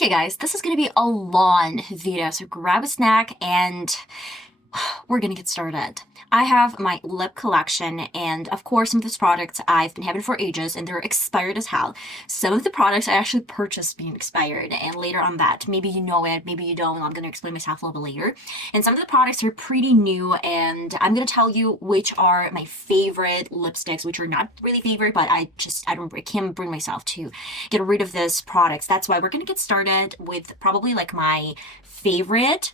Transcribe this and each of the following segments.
Okay guys, this is gonna be a long video, so grab a snack and we're gonna get started. I have my lip collection, and of course some of these products I've been having for ages and they're expired as hell. Some of the products I actually purchased being expired, and later on that, maybe you know it, maybe you don't, I'm gonna explain myself a little bit later. And some of the products are pretty new, and I'm gonna tell you which are my favorite lipsticks, which are not really favorite, but I can't bring myself to get rid of this products. That's why we're gonna get started with probably like my favorite.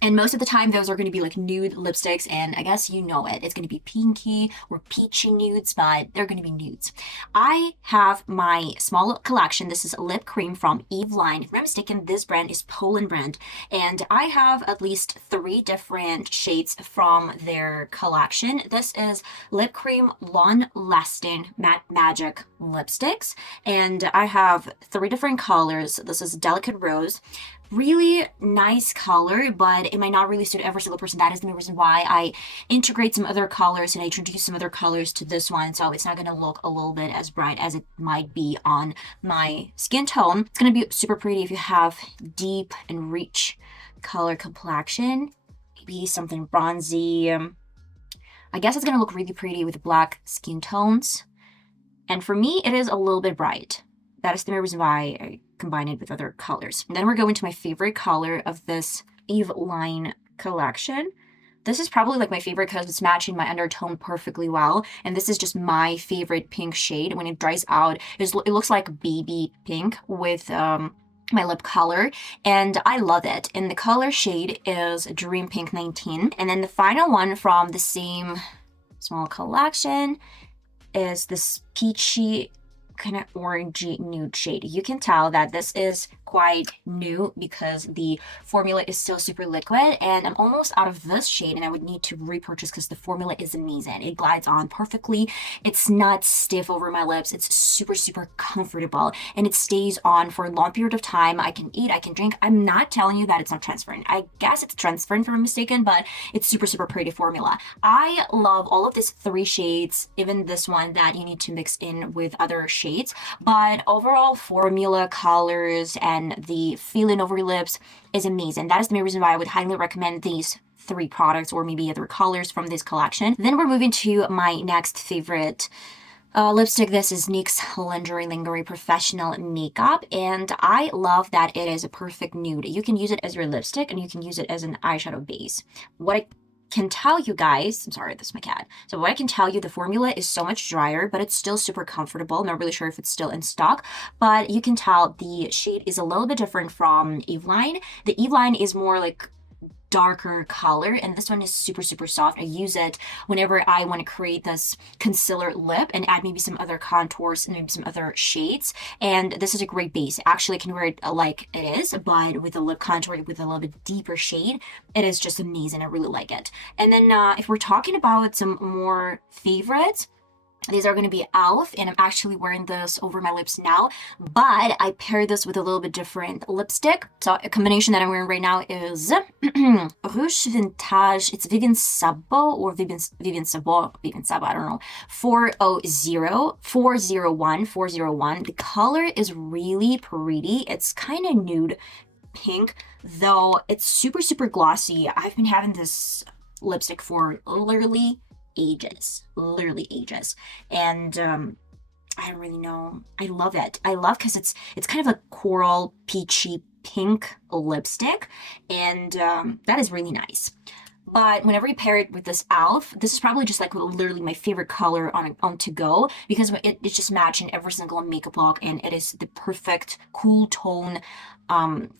And most of the time, those are going to be like nude lipsticks, and I guess you know it. It's going to be pinky or peachy nudes, but they're going to be nudes. I have my small collection. This is a lip cream from Eveline. If I'm not mistaken, this brand is Poland brand. And I have at least 3 different shades from their collection. This is lip cream long-lasting matte magic lipsticks. And I have 3 different colors. This is delicate rose. Really nice color, but it might not really suit every single person. That is the main reason why I integrate some other colors and I introduce some other colors to this one, so it's not going to look a little bit as bright as it might be on my skin tone. It's going to be super pretty if you have deep and rich color complexion, maybe something bronzy. I guess it's going to look really pretty with black skin tones, and for me it is a little bit bright. That is the main reason why I combine it with other colors. And then we're going to my favorite color of this Eveline collection. This is probably like my favorite because it's matching my undertone perfectly well. And this is just my favorite pink shade. When it dries out, it looks like baby pink with my lip color, and I love it. And the color shade is Dream Pink 19. And then the final one from the same small collection is this peachy kind of orangey nude shade. You can tell that this is quite new because the formula is still super liquid, and I'm almost out of this shade and I would need to repurchase because the formula is amazing. It glides on perfectly. It's not stiff over my lips. It's super comfortable, and it stays on for a long period of time. I can eat, I can drink. I'm not telling you that it's not transferring. I guess it's transferring if I'm mistaken, but it's super pretty formula. I love all of these 3 shades, even this one that you need to mix in with other shades, but overall formula, colors, and the feeling over your lips is amazing. That is the main reason why I would highly recommend these 3 products, or maybe other colors from this collection. Then we're moving to my next favorite lipstick. This is NYX Lingerie Professional Makeup, and I love that it is a perfect nude. You can use it as your lipstick and you can use it as an eyeshadow base. What I can tell you guys, I'm sorry, this is my cat. So what I can tell you, the formula is so much drier, but it's still super comfortable. I'm not really sure if it's still in stock, but you can tell the shade is a little bit different from Eveline. The Eveline is more like darker color, and this one is super soft. I use it whenever I want to create this concealer lip and add maybe some other contours and maybe some other shades, and this is a great base. Actually, I can wear it like it is, but with a lip contour with a little bit deeper shade, it is just amazing. I really like it. And then if we're talking about some more favorites, these are going to be e.l.f., and I'm actually wearing this over my lips now, but I paired this with a little bit different lipstick. So a combination that I'm wearing right now is Rouge Vintage. It's Vivienne Sabo or Vivienne Sabo, I don't know. 401. The color is really pretty. It's kind of nude pink, though it's super glossy. I've been having this lipstick for literally ages, and I don't really know. I love it. I love because it's kind of a coral peachy pink lipstick, and that is really nice. But whenever you pair it with this e.l.f., this is probably just like literally my favorite color on to go, because it's just matching every single makeup look, and it is the perfect cool tone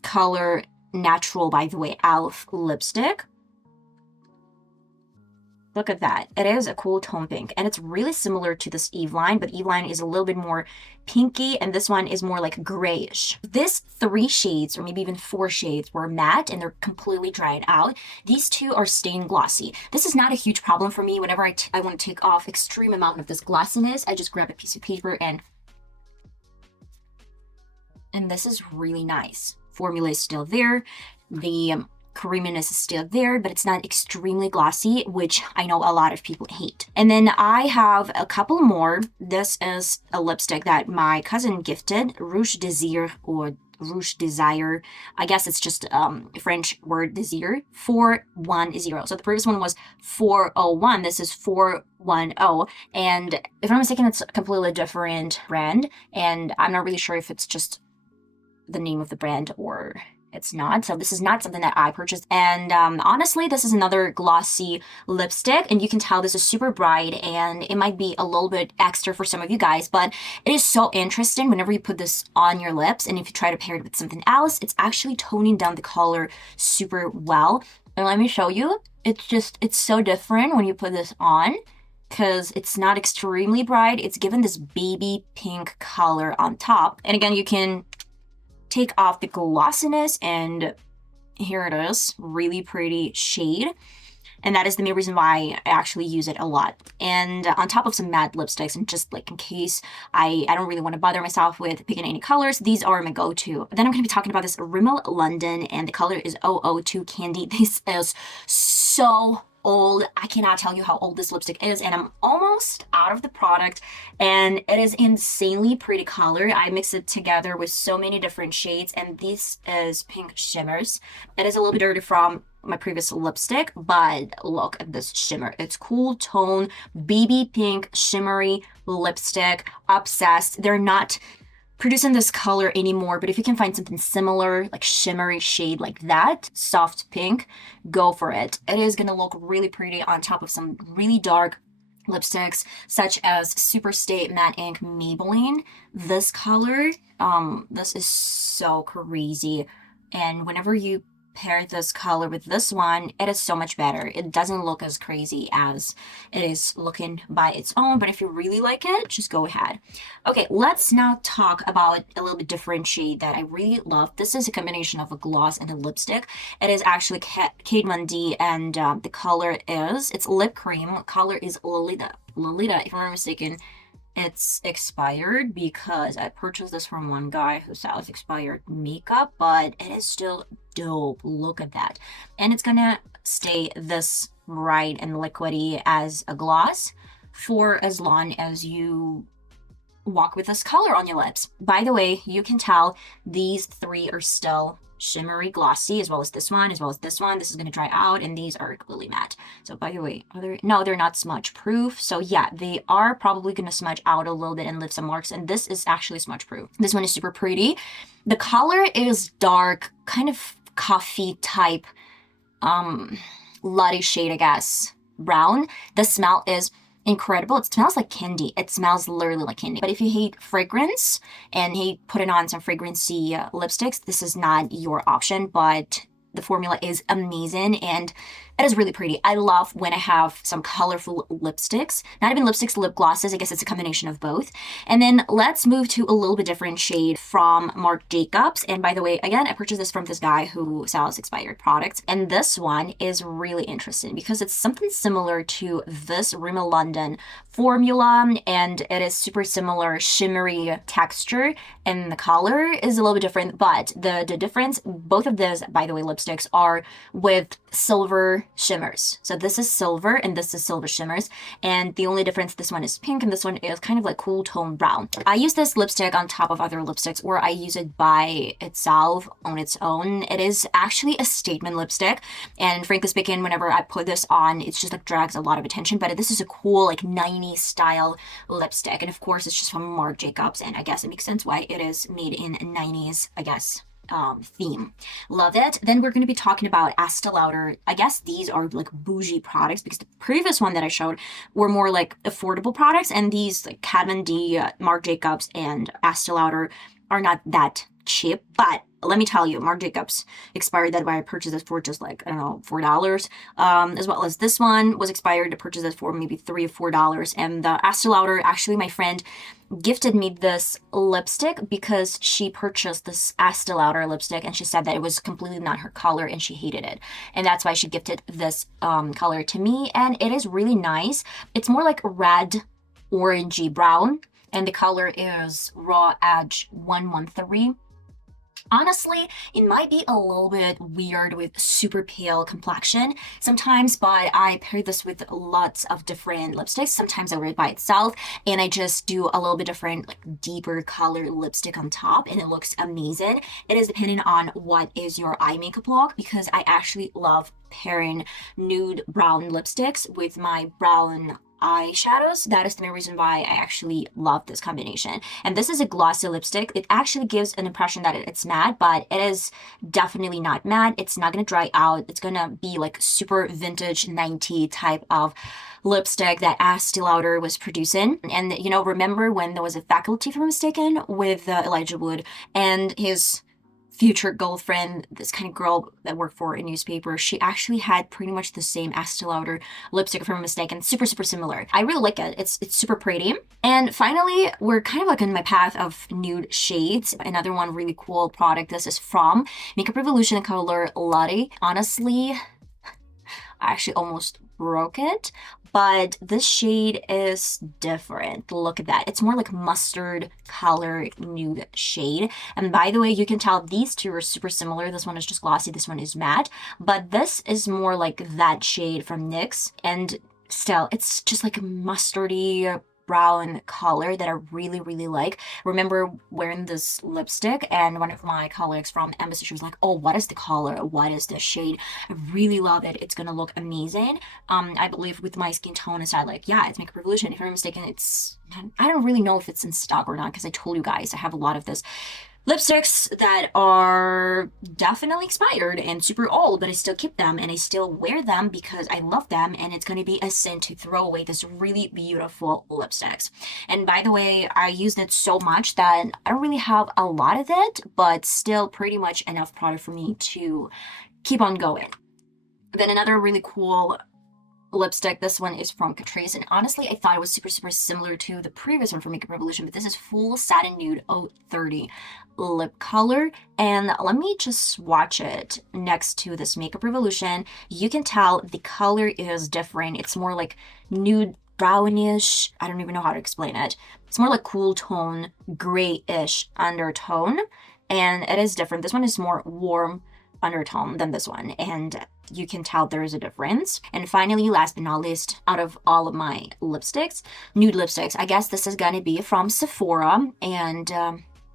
color, natural, by the way, e.l.f. lipstick. Look at that. It is a cool tone pink, and it's really similar to this Eveline, but Eveline is a little bit more pinky, and this one is more like grayish. This 3 shades, or maybe even 4 shades, were matte, and they're completely dried out. These 2 are staying glossy. This is not a huge problem for me. Whenever I want to take off extreme amount of this glossiness, I just grab a piece of paper and this is really nice. Formula is still there. The creaminess is still there, but it's not extremely glossy, which I know a lot of people hate. And then I have a couple more. This is a lipstick that my cousin gifted, Rouge Désir, or Rouge Desire. I guess it's just French word desire, 410. So the previous one was 401. This is 410. And if I'm not mistaken, it's a completely different brand. And I'm not really sure if it's just the name of the brand or it's not. So this is not something that I purchased. And honestly, this is another glossy lipstick, and you can tell this is super bright, and it might be a little bit extra for some of you guys, but it is so interesting whenever you put this on your lips, and if you try to pair it with something else, it's actually toning down the color super well. And let me show you. It's so different when you put this on, because it's not extremely bright. It's given this baby pink color on top. And again, you can take off the glossiness, and here it is, really pretty shade. And that is the main reason why I actually use it a lot. And on top of some matte lipsticks, and just like in case I don't really want to bother myself with picking any colors, these are my go-to. Then I'm going to be talking about this Rimmel London, and the color is 002 Candy. This is so old. I cannot tell you how old this lipstick is, and I'm almost out of the product, and it is insanely pretty color. I mix it together with so many different shades, and this is Pink Shimmers. It is a little bit dirty from my previous lipstick, but look at this shimmer. It's cool tone, baby pink, shimmery lipstick. Obsessed. They're not producing this color anymore, but if you can find something similar, like shimmery shade like that, soft pink, go for it. It is gonna look really pretty on top of some really dark lipsticks, such as Superstay Matte Ink Maybelline. This color, this is so crazy. And whenever you pair this color with this one, it is so much better. It doesn't look as crazy as it is looking by its own, but if you really like it, just go ahead. Okay, let's now talk about a little bit different shade that I really love. This is a combination of a gloss and a lipstick. It is actually Kate Von D, and the color is, it's lip cream. Color is Lolita. Lolita, if I'm not mistaken. It's expired because I purchased this from one guy who sells expired makeup, but it is still dope. Look at that. And it's gonna stay this bright and liquidy as a gloss for as long as you walk with this color on your lips. By the way, you can tell these three are still shimmery glossy, as well as this one, as well as this one. This is going to dry out, and these are completely matte. So by the way, no, they're not smudge proof. So yeah, they are probably going to smudge out a little bit and leave some marks, and this is actually smudge proof. This one is super pretty. The color is dark, kind of coffee type latte shade, I guess, brown. The smell is incredible. It smells like candy. It smells literally like candy. But if you hate fragrance and hate putting on some fragrancy lipsticks, this is not your option, but the formula is amazing, and it is really pretty. I love when I have some colorful lipsticks. Not even lipsticks, lip glosses. I guess it's a combination of both. And then let's move to a little bit different shade from Marc Jacobs. And by the way, again, I purchased this from this guy who sells expired products. And this one is really interesting because it's something similar to this Rimmel London formula, and it is super similar shimmery texture, and the color is a little bit different, but the difference, both of those, by the way, lipsticks are with silver shimmers. So this is silver and this is silver shimmers, and the only difference, this one is pink and this one is kind of like cool tone brown. I use this lipstick on top of other lipsticks, or I use it by itself on its own. It is actually a statement lipstick, and frankly speaking, whenever I put this on, it's just like drags a lot of attention, but this is a cool like 90s style lipstick, and of course it's just from Marc Jacobs, and I guess it makes sense why it is made in 90s, I guess, theme. Love it. Then we're going to be talking about Estee Lauder. I guess these are like bougie products, because the previous one that I showed were more like affordable products, and these like Kat Von D, Marc Jacobs, and Estee Lauder are not that cheap. But let me tell you, Marc Jacobs expired. That's why I purchased this for just like, I don't know, $4. As well as this one was expired. To purchase this for maybe $3 or $4. And the Estee Lauder, actually my friend gifted me this lipstick because she purchased this Estee Lauder lipstick, and she said that it was completely not her color and she hated it. And that's why she gifted this color to me, and it is really nice. It's more like red, orangey brown, and the color is Raw Edge 113. Honestly, it might be a little bit weird with super pale complexion sometimes, but I pair this with lots of different lipsticks. Sometimes I wear it by itself, and I just do a little bit different, like deeper color lipstick on top, and it looks amazing. It is depending on what is your eye makeup look, because I actually love pairing nude brown lipsticks with my brown eyeshadows. That is the main reason why I actually love this combination. And this is a glossy lipstick. It actually gives an impression that it's matte, but it is definitely not matte. It's not gonna dry out. It's gonna be like super vintage 90 type of lipstick that Estee Lauder was producing. And you know, remember when there was a faculty, if I'm mistaken, with Elijah Wood and his future girlfriend, this kind of girl that worked for a newspaper, she actually had pretty much the same Estee Lauder lipstick, if I'm mistaken. Super, super similar. I really like it. It's super pretty. And finally, we're kind of like in my path of nude shades. Another one really cool product. This is from Makeup Revolution in color Latte. Honestly, I actually almost broke it, but this shade is different. Look at that. It's more like mustard color nude shade. And by the way, you can tell these two are super similar. This one is just glossy, this one is matte, but this is more like that shade from NYX, and still, it's just like a mustardy brown color that I really, really like. Remember wearing this lipstick, and one of my colleagues from Embassy, she was like, oh, what is the color? What is the shade? I really love it. It's gonna look amazing. I believe with my skin tone and style, like, yeah, it's Makeup Revolution. If I'm mistaken, I don't really know if it's in stock or not, because I told you guys I have a lot of this lipsticks that are definitely expired and super old, but I still keep them and I still wear them because I love them, and it's going to be a sin to throw away this really beautiful lipsticks. And by the way, I used it so much that I don't really have a lot of it, but still pretty much enough product for me to keep on going. Then another really cool lipstick, this one is from Catrice, and honestly I thought it was super, super similar to the previous one from Makeup Revolution, but this is Full Satin Nude 030 lip color. And let me just swatch it next to this Makeup Revolution. You can tell the color is different. It's more like nude brownish. I don't even know how to explain it. It's more like cool tone grayish undertone, and it is different. This one is more warm undertone than this one, and you can tell there is a difference. And finally, last but not least, out of all of my lipsticks, nude lipsticks, I guess this is gonna be from Sephora, and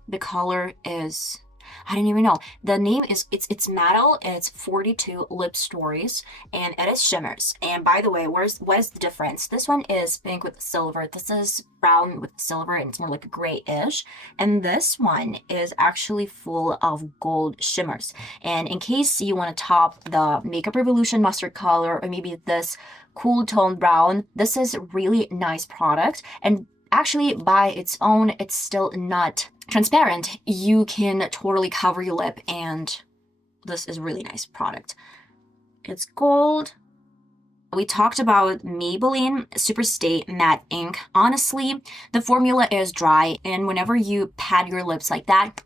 the color is, I don't even know. The name is, it's metal. It's 42 Lip Stories, and it is shimmers. And by the way, what is the difference? This one is pink with silver. This is brown with silver, and it's more like a grayish. And this one is actually full of gold shimmers. And in case you want to top the Makeup Revolution mustard color, or maybe this cool tone brown, this is a really nice product. And actually, by its own, it's still not transparent. You can totally cover your lip, and this is a really nice product. It's gold. We talked about Maybelline Superstay Matte Ink. Honestly, the formula is dry, and whenever you pat your lips like that,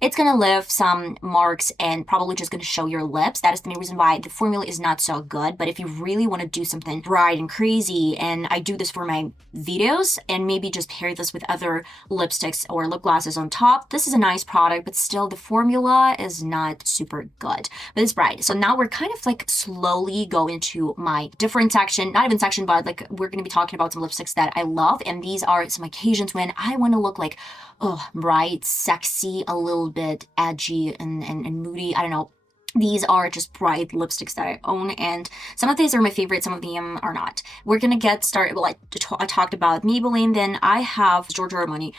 it's gonna leave some marks and probably just gonna show your lips. That is the main reason why the formula is not so good. But if you really want to do something bright and crazy, and I do this for my videos, and maybe just pair this with other lipsticks or lip glosses on top, this is a nice product, but still the formula is not super good. But it's bright. So now we're kind of like slowly going to my different section, not even section, but like we're gonna be talking about some lipsticks that I love, and these are some occasions when I want to look like, oh, bright, sexy, a little bit edgy and moody. I don't know. These are just bright lipsticks that I own, and some of these are my favorite, some of them are not. We're gonna get started. Well, I talked about Maybelline, then I have Giorgio Armani,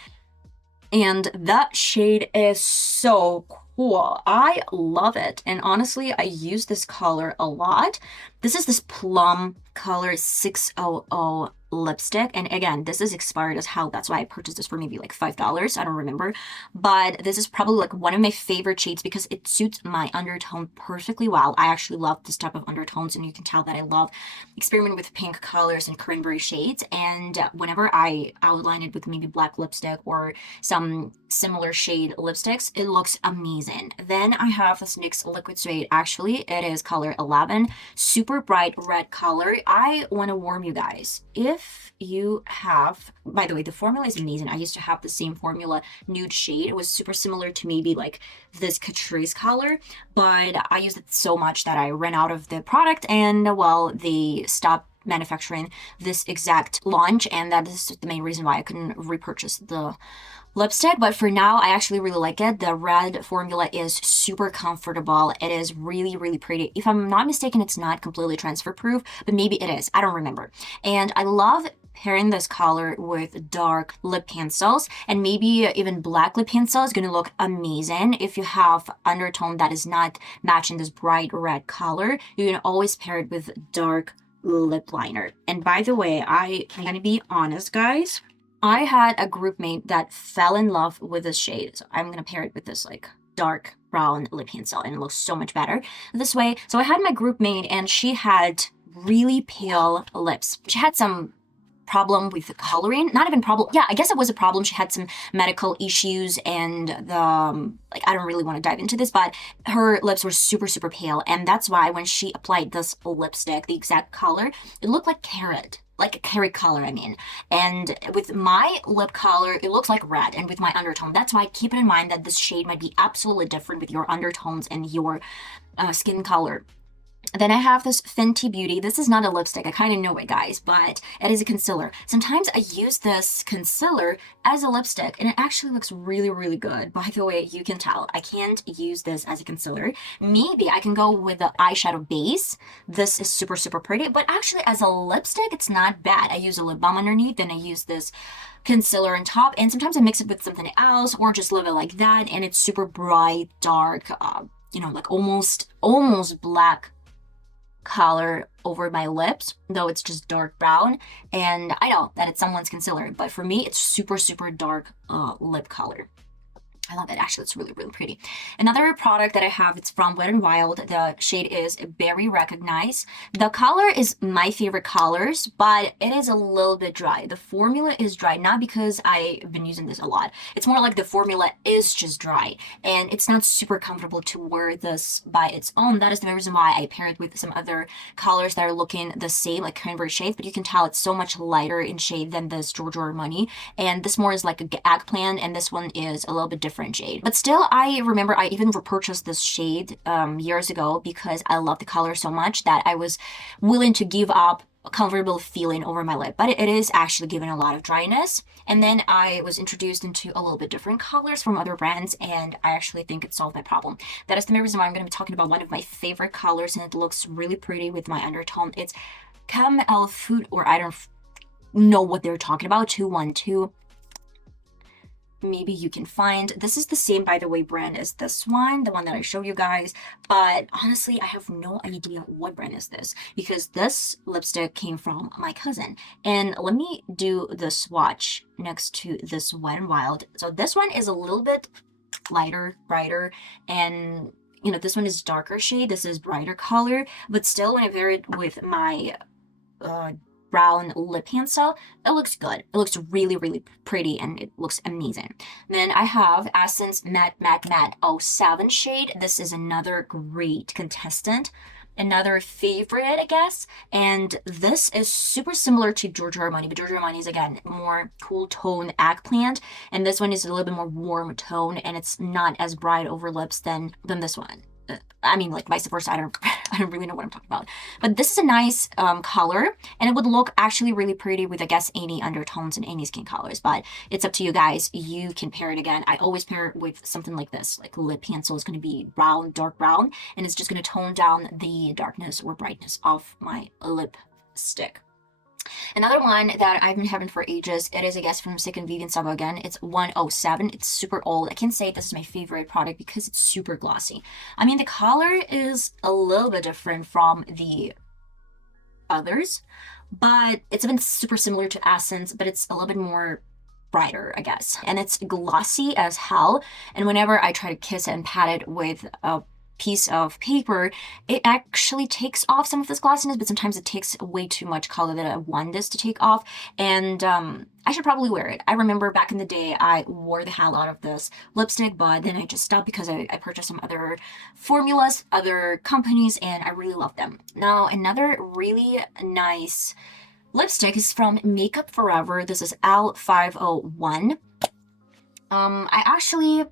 and that shade is so cool. I love it, and honestly, I use this color a lot. This is this plum color 600 lipstick, and again, this is expired as hell. That's why I purchased this for maybe like $5. I don't remember, but this is probably like one of my favorite shades because it suits my undertone perfectly well. I actually love this type of undertones, and you can tell that I love experimenting with pink colors and cranberry shades, and whenever I outline it with maybe black lipstick or some similar shade lipsticks, it looks amazing. Then I have this NYX Liquid Suede. Actually, it is color 11, super bright red color. I want to warn you guys, if if you have, by the way, the formula is amazing. I used to have the same formula nude shade. It was super similar to maybe like this Catrice color, but I used it so much that I ran out of the product, and well, they stopped manufacturing this exact launch, and that is the main reason why I couldn't repurchase the lipstick. But for now, I actually really like it. The red formula is super comfortable. It is really, really pretty. If I'm not mistaken, it's not completely transfer proof, but maybe it is. I don't remember. And I love pairing this color with dark lip pencils, and maybe even black lip pencil is going to look amazing. If you have undertone that is not matching this bright red color, you can always pair it with dark lip liner. And by the way, I'm gonna be honest, guys, I had a group mate that fell in love with this shade, so I'm gonna pair it with this like dark brown lip pencil, and it looks so much better this way. So I had my group mate, and she had really pale lips. She had some problem with the coloring. Not even problem, yeah, I guess it was a problem. She had some medical issues, and like, I don't really want to dive into this, but her lips were super, super pale, and that's why when she applied this lipstick, the exact color, it looked like carrot. Like a carrot color, I mean. And with my lip color, it looks like red, and with my undertone. That's why keep it in mind that this shade might be absolutely different with your undertones and your skin color. Then I have this Fenty Beauty. This is not a lipstick. I kind of know it, guys, but it is a concealer. Sometimes I use this concealer as a lipstick, and it actually looks really, really good. By the way, you can tell I can't use this as a concealer. Maybe I can go with the eyeshadow base. This is super, super pretty, but actually as a lipstick, it's not bad. I use a lip balm underneath, then I use this concealer on top, and sometimes I mix it with something else or just leave it like that, and it's super bright, dark, you know, like almost black color over my lips, though it's just dark brown. And I know that it's someone's concealer, but for me, it's super, super dark lip color. I love it. Actually, it's really, really pretty. Another product that I have, it's from Wet n Wild. The shade is Berry Recognize. The color is my favorite colors, but it is a little bit dry. The formula is dry, not because I've been using this a lot. It's more like the formula is just dry, and it's not super comfortable to wear this by its own. That is the reason why I pair it with some other colors that are looking the same, like cranberry shades, but you can tell it's so much lighter in shade than this Giorgio Armani. And this more is like a eggplant, and this one is a little bit different shade. But still, I remember I even repurchased this shade years ago because I love the color so much that I was willing to give up a comfortable feeling over my lip, but it is actually giving a lot of dryness. And then I was introduced into a little bit different colors from other brands, and I actually think it solved my problem. That is the main reason why I'm going to be talking about one of my favorite colors, and it looks really pretty with my undertone. It's Caramel Food, or I don't know what they're talking about, 212. Maybe you can find. This is the same, by the way, brand as this one, the one that I showed you guys, but honestly I have no idea what brand is this, because this lipstick came from my cousin. And let me do the swatch next to this Wet n Wild. So this one is a little bit lighter, brighter, and you know, this one is darker shade, this is brighter color, but still when I pair it with my brown lip pencil, it looks good. It looks really, really pretty, and it looks amazing. Then I have Essence Matte Matte Matte 07 shade. This is another great contestant, another favorite, I guess. And this is super similar to Giorgio Armani, but Giorgio Armani is, again, more cool tone eggplant, and this one is a little bit more warm tone, and it's not as bright over lips than this one. I mean, like vice versa. I don't really know what I'm talking about. But this is a nice color, and it would look actually really pretty with, I guess, any undertones and any skin colors. But it's up to you guys. You can pair it again. I always pair it with something like this. Like lip pencil is going to be brown, dark brown, and it's just going to tone down the darkness or brightness of my lipstick. Another one that I've been having for ages, it is, I guess, from Vivienne Sabo again. It's 107. It's super old. I can say this is my favorite product because it's super glossy. I mean, the color is a little bit different from the others, but it's been super similar to Essence, but it's a little bit more brighter, I guess. And it's glossy as hell. And whenever I try to kiss it and pat it with a piece of paper, it actually takes off some of this glossiness, but sometimes it takes way too much color that I want this to take off. And I should probably wear it. I remember back in the day I wore the hell out of this lipstick, but then I just stopped because I purchased some other formulas, other companies, and I really love them. Now, another really nice lipstick is from Makeup Forever. This is L501. I actually,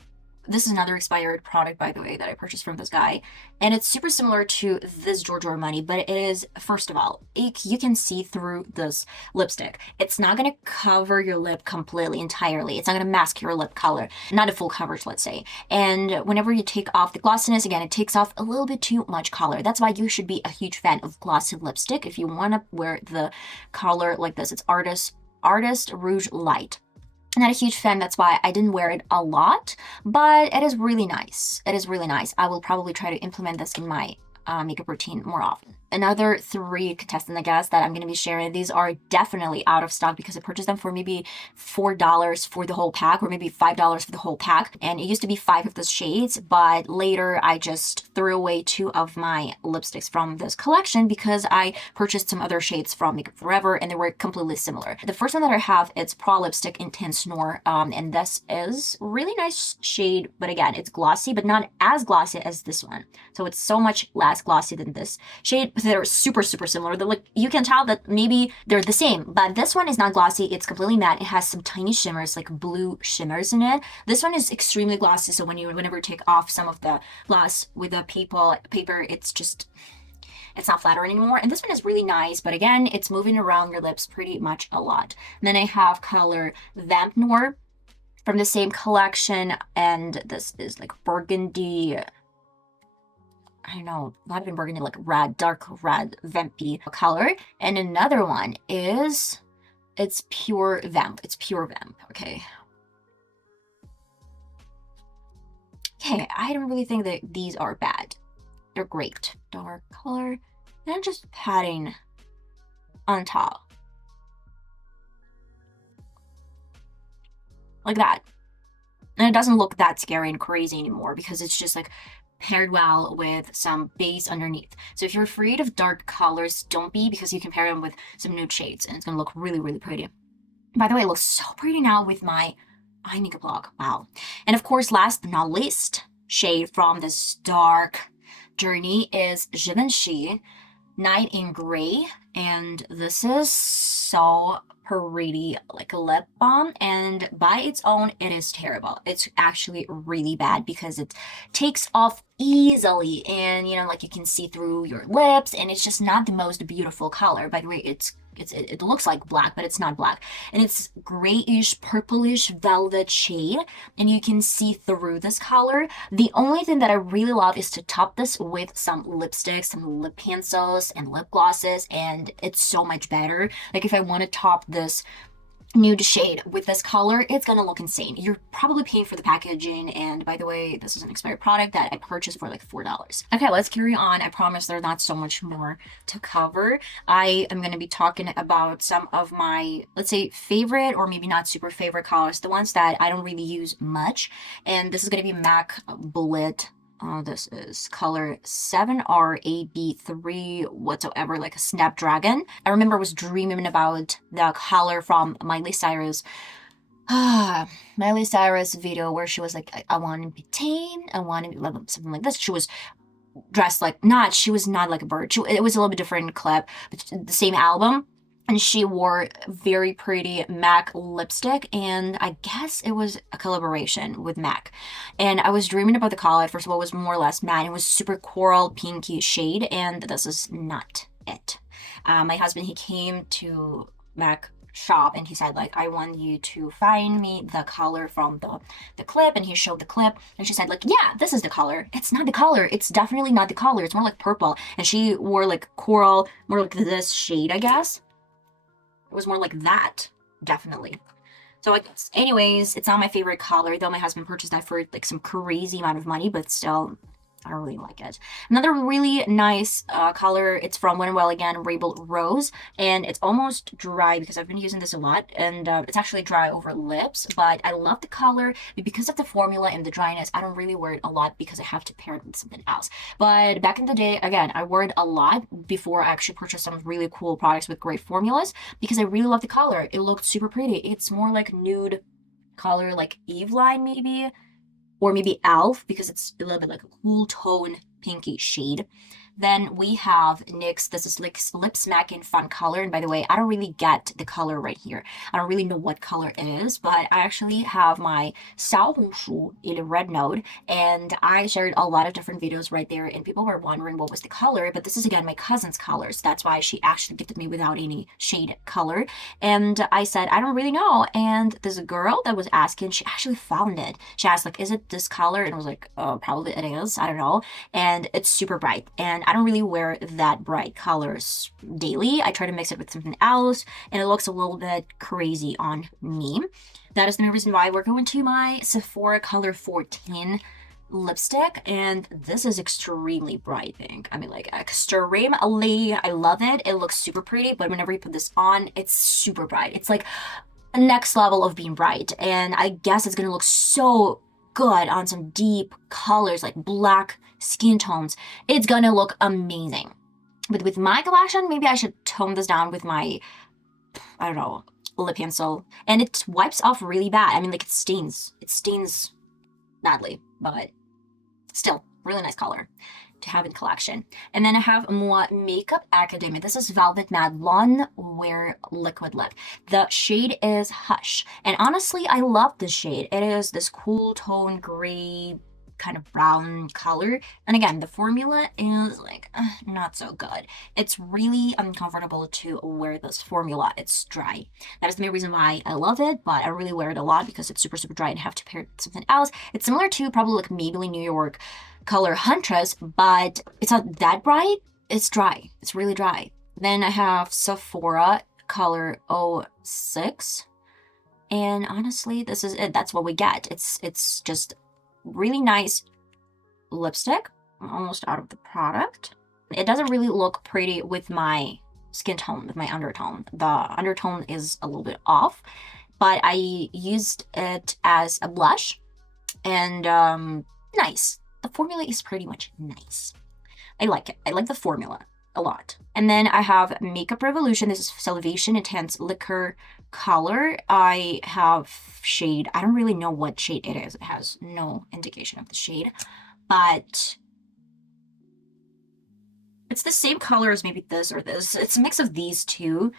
this is another expired product, by the way, that I purchased from this guy. And it's super similar to this Giorgio Armani, but it is, first of all, you can see through this lipstick. It's not going to cover your lip completely, entirely. It's not going to mask your lip color. Not a full coverage, let's say. And whenever you take off the glossiness, again, it takes off a little bit too much color. That's why you should be a huge fan of glossy lipstick if you want to wear the color like this. It's Artist Rouge Light. I'm not a huge fan, that's why I didn't wear it a lot, but it is really nice. It is really nice. I will probably try to implement this in my makeup routine more often. Another 3 contestants, I guess, that I'm going to be sharing. These are definitely out of stock because I purchased them for maybe $4 for the whole pack, or maybe $5 for the whole pack. And it used to be 5 of those shades, but later I just threw away 2 of my lipsticks from this collection because I purchased some other shades from Makeup Forever and they were completely similar. The first one that I have, it's Pro Lipstick Intense Noir, and this is really nice shade, but again, it's glossy, but not as glossy as this one. So it's so much less glossy than this shade. They're super similar. They're like, you can tell that maybe they're the same, but this one is not glossy. It's completely matte. It has some tiny shimmers, like blue shimmers in it. This one is extremely glossy, so whenever you take off some of the gloss with the paper, it's not flattering anymore. And this one is really nice, but again, it's moving around your lips pretty much a lot. And then I have color Vamp Noir from the same collection, and this is like burgundy, I don't know, not even burgundy, like red, dark red, vampy color. And another one is, it's pure vamp. It's pure vamp, okay. Okay, I don't really think that these are bad. They're great. Dark color. And I'm just patting on top. Like that. And it doesn't look that scary and crazy anymore because it's just like paired well with some base underneath. So if you're afraid of dark colors, don't be, because you can pair them with some nude shades and it's gonna look really pretty. By the way, it looks so pretty now with my eye makeup look. Wow. And of course, last but not least, shade from this dark journey is Givenchy Night in Gray, and this is so pretty, like a lip balm, and by its own it is terrible. It's actually really bad because it takes off easily, and you know, like you can see through your lips, and it's just not the most beautiful color. By the way, it looks like black, but it's not black, and it's grayish purplish velvet shade, and you can see through this color. The only thing that I really love is to top this with some lipsticks, some lip pencils and lip glosses, and it's so much better. Like if I want to top this nude shade with this color, it's gonna look insane. You're probably paying for the packaging, and by the way, this is an expired product that I purchased for like $4. Okay, let's carry on. I promise there's not so much more to cover. I am gonna be talking about some of my, let's say, favorite or maybe not super favorite colors, the ones that I don't really use much, and this is gonna be MAC Bullet. This is color 7RAB3 whatsoever, like a Snapdragon. I remember I was dreaming about the color from Miley Cyrus. Miley Cyrus video where she was like, I want to be tame, I want to be something like this. She was dressed like, she was not like a bird. It was a little bit different clip, but the same album. And she wore very pretty MAC lipstick, and I guess it was a collaboration with MAC. And I was dreaming about the color. First of all, it was more or less matte. It was super coral pinky shade, and this is not it. My husband, he came to MAC shop and he said, like, I want you to find me the color from the clip, and he showed the clip, and she said, like, yeah, this is the color. It's not the color. It's definitely not the color. It's more like purple. And she wore like coral, more like this shade, I guess. It was more like that, definitely. So anyways, it's not my favorite color, though my husband purchased that for like some crazy amount of money, but still, I don't really like it. Another really nice color, it's from Wet n Wild again, Rebel Rose, and it's almost dry because I've been using this a lot, and it's actually dry over lips, but I love the color, but because of the formula and the dryness, I don't really wear it a lot because I have to pair it with something else. But back in the day, again, I wore it a lot before I actually purchased some really cool products with great formulas because I really love the color. It looked super pretty. It's more like nude color, like Eveline maybe, or maybe Elf, because it's a little bit like a cool tone pinky shade. Then we have NYX. This is like Lip Smacking Fun Color. And by the way, I don't really get the color right here. I don't really know what color it is, but I actually have my Sabo in a red note, and I shared a lot of different videos right there, and people were wondering what was the color, but this is again my cousin's colors. That's why she actually gifted me without any shade color. And I said, I don't really know. And there's a girl that was asking, she actually found it. She asked, like, is it this color? And I was like, oh, probably it is. I don't know. And it's super bright. And I don't really wear that bright colors daily. I try to mix it with something else, and it looks a little bit crazy on me. That is the main reason why we're going to my Sephora Color 14 lipstick, and this is extremely bright pink. I mean, like, extremely. I love it. It looks super pretty, but whenever you put this on, it's super bright. It's like a next level of being bright, and I guess it's gonna look so good on some deep colors like black skin tones. It's gonna look amazing. But with my collection, maybe I should tone this down with my, I don't know, lip pencil. And it wipes off really bad. I mean, like, it stains. It stains badly, but still, really nice color to have in collection. And then I have more Makeup Academia. This is Velvet Matte Lawn Wear Liquid Lip. The shade is Hush. And honestly, I love this shade. It is this cool tone gray, kind of brown color. And again, the formula is like not so good. It's really uncomfortable to wear this formula. It's dry. That is the main reason why I love it, but I really wear it a lot because it's super, super dry and have to pair it with something else. It's similar to probably like Maybelline New York color Huntress, but it's not that bright. It's dry. It's really dry. Then I have Sephora color 06. And honestly, this is it. That's what we get. It's just really nice lipstick. I'm almost out of the product. It doesn't really look pretty with my skin tone, with my undertone. The undertone is a little bit off, but I used it as a blush, and nice. The formula is pretty much nice. I like it. I like the formula a lot. And then I have Makeup Revolution. This is Salvation Intense Liquor color. I have shade, I don't really know what shade it is. It has no indication of the shade, but it's the same color as maybe this or this. It's a mix of these two,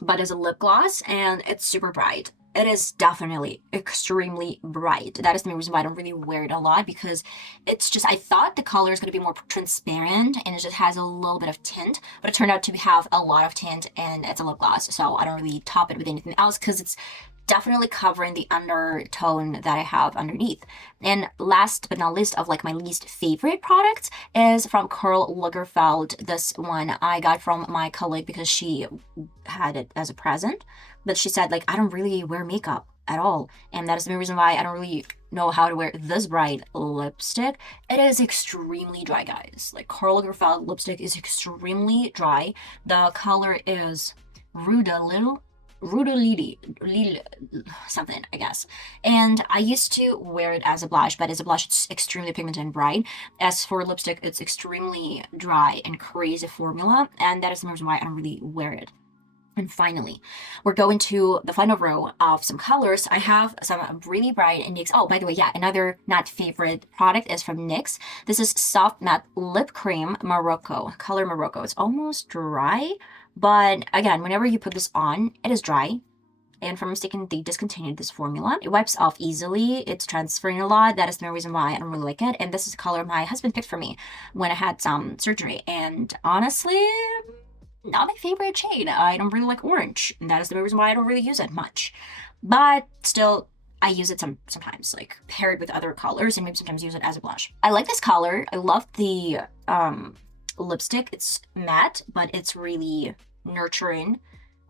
but as a lip gloss, and it's super bright. It is definitely extremely bright. That is the main reason why I don't really wear it a lot, because it's just, I thought the color is going to be more transparent and it just has a little bit of tint, but it turned out to have a lot of tint, and it's a lip gloss, so I don't really top it with anything else because it's definitely covering the undertone that I have underneath. And last but not least, of like my least favorite product is from Karl Lagerfeld. This one I got from my colleague because she had it as a present, but she said, like, I don't really wear makeup at all, and that is the main reason why I don't really know how to wear this bright lipstick. It is extremely dry, guys. Like, Karl Lagerfeld lipstick is extremely dry. The color is Lily, something, I guess. And I used to wear it as a blush, but as a blush, it's extremely pigmented and bright. As for lipstick, it's extremely dry and crazy formula, and that is the reason why I don't really wear it. And finally, we're going to the final row of some colors. I have some really bright NYX. Oh, by the way, yeah, another not favorite product is from NYX. This is Soft Matte Lip Cream Morocco, color Morocco. It's almost dry, but again, whenever you put this on, it is dry. And if I'm mistaken, they discontinued this formula. It wipes off easily. It's transferring a lot. That is the reason why I don't really like it. And this is the color my husband picked for me when I had some surgery. And honestly, not my favorite shade. I don't really like orange, and that is the reason why I don't really use it much. But still, I use it sometimes, like paired with other colors, and maybe sometimes use it as a blush. I like this color. I love the lipstick. It's matte, but it's really nurturing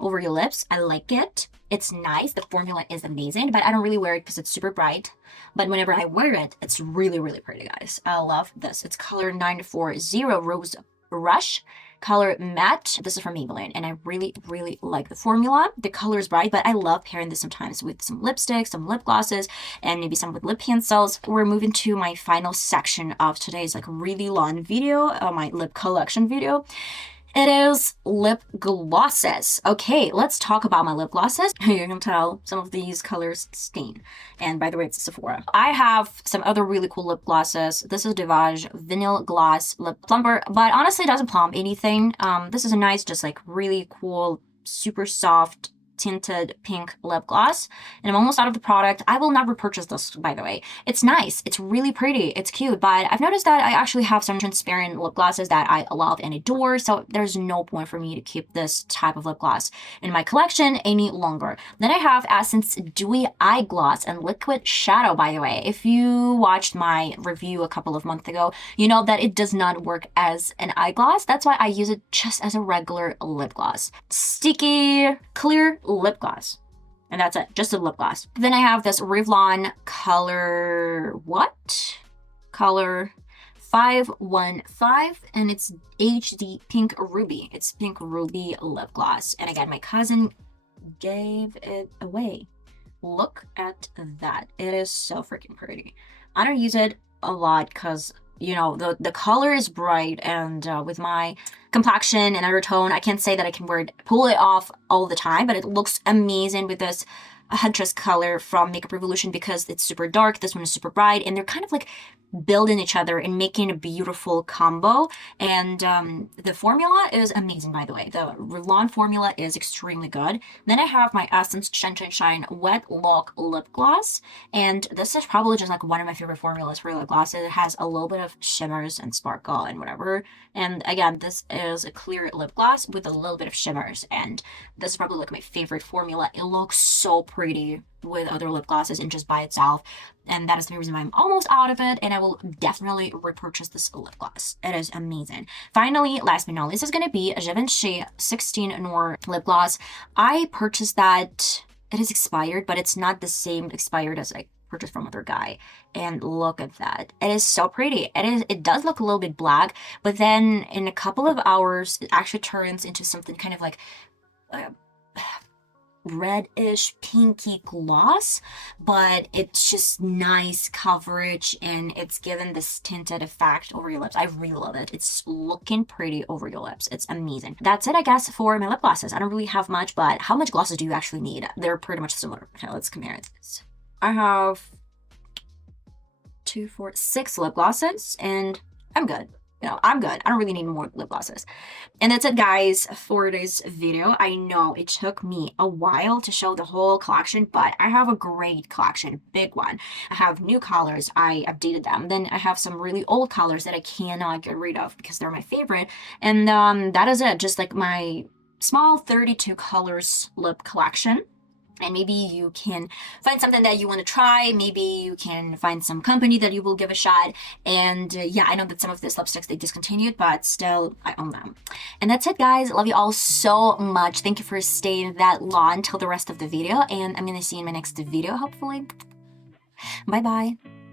over your lips. I like it. It's nice. The formula is amazing, but I don't really wear it because it's super bright. But whenever I wear it, it's really, really pretty, guys. I love this. It's color 940 Rose Rush. Color Matte. This is from Eveline, and I really, really like the formula. The color is bright, but I love pairing this sometimes with some lipsticks, some lip glosses, and maybe some with lip pencils. We're moving to my final section of today's like really long video, my lip collection video. It is lip glosses. Okay, let's talk about my lip glosses. You can tell some of these colors stain. And by the way, it's Sephora. I have some other really cool lip glosses. This is Dewy Vinyl Gloss Lip Plumper, but honestly, it doesn't plump anything. This is a nice, just like really cool, super soft, tinted pink lip gloss, and I'm almost out of the product. I will not repurchase this, by the way. It's nice, it's really pretty, it's cute, but I've noticed that I actually have some transparent lip glosses that I love and adore, so there's no point for me to keep this type of lip gloss in my collection any longer. Then I have Essence Dewy Eye Gloss and Liquid Shadow, by the way. If you watched my review a couple of months ago, you know that it does not work as an eye gloss. That's why I use it just as a regular lip gloss. Sticky, clear lip gloss. And that's it, just a lip gloss. Then I have this Revlon color, Color 515, and it's HD Pink Ruby. It's Pink Ruby lip gloss. And again, my cousin gave it away. Look at that. It is so freaking pretty. I don't use it a lot because, you know, the color is bright, and with my complexion and undertone, I can't say that I can pull it off all the time, but it looks amazing with this Huntress color from Makeup Revolution because it's super dark, this one is super bright, and they're kind of like building each other and making a beautiful combo. And the formula is amazing, by the way. The Revlon formula is extremely good. Then I have my Essence Shine Shine Shine Wet Lock Lip Gloss, and this is probably just like one of my favorite formulas for lip glosses. It has a little bit of shimmers and sparkle and whatever. And again, this is a clear lip gloss with a little bit of shimmers, and this is probably like my favorite formula. It looks so pretty with other lip glosses and just by itself, and that is the reason why I'm almost out of it, and I will definitely repurchase this lip gloss. It is amazing. Finally, last but not least, is going to be a Givenchy 16 Noir lip gloss. I purchased that. It is expired, but it's not the same expired as I purchased from other guy. And look at that. It is so pretty. It does look a little bit black, but then in a couple of hours, it actually turns into something kind of like reddish pinky gloss, but it's just nice coverage, and it's given this tinted effect over your lips. I really love it. It's looking pretty over your lips. It's amazing. That's it, I guess, for my lip glosses. I don't really have much, but how much glosses do you actually need? They're pretty much similar. Okay, let's compare this. I have 2, 4, 6 lip glosses, and I'm good. You know, I'm good. I don't really need more lip glosses. And that's it, guys, for this video. I know it took me a while to show the whole collection, but I have a great collection, big one. I have new colors. I updated them. Then I have some really old colors that I cannot get rid of because they're my favorite. And that is it. Just like my small 32 colors lip collection. And maybe you can find something that you want to try. Maybe you can find some company that you will give a shot. And yeah, I know that some of these lipsticks they discontinued, but still I own them. And that's it, guys. Love you all so much. Thank you for staying that long till the rest of the video. And I'm going to see you in my next video, hopefully. Bye-bye.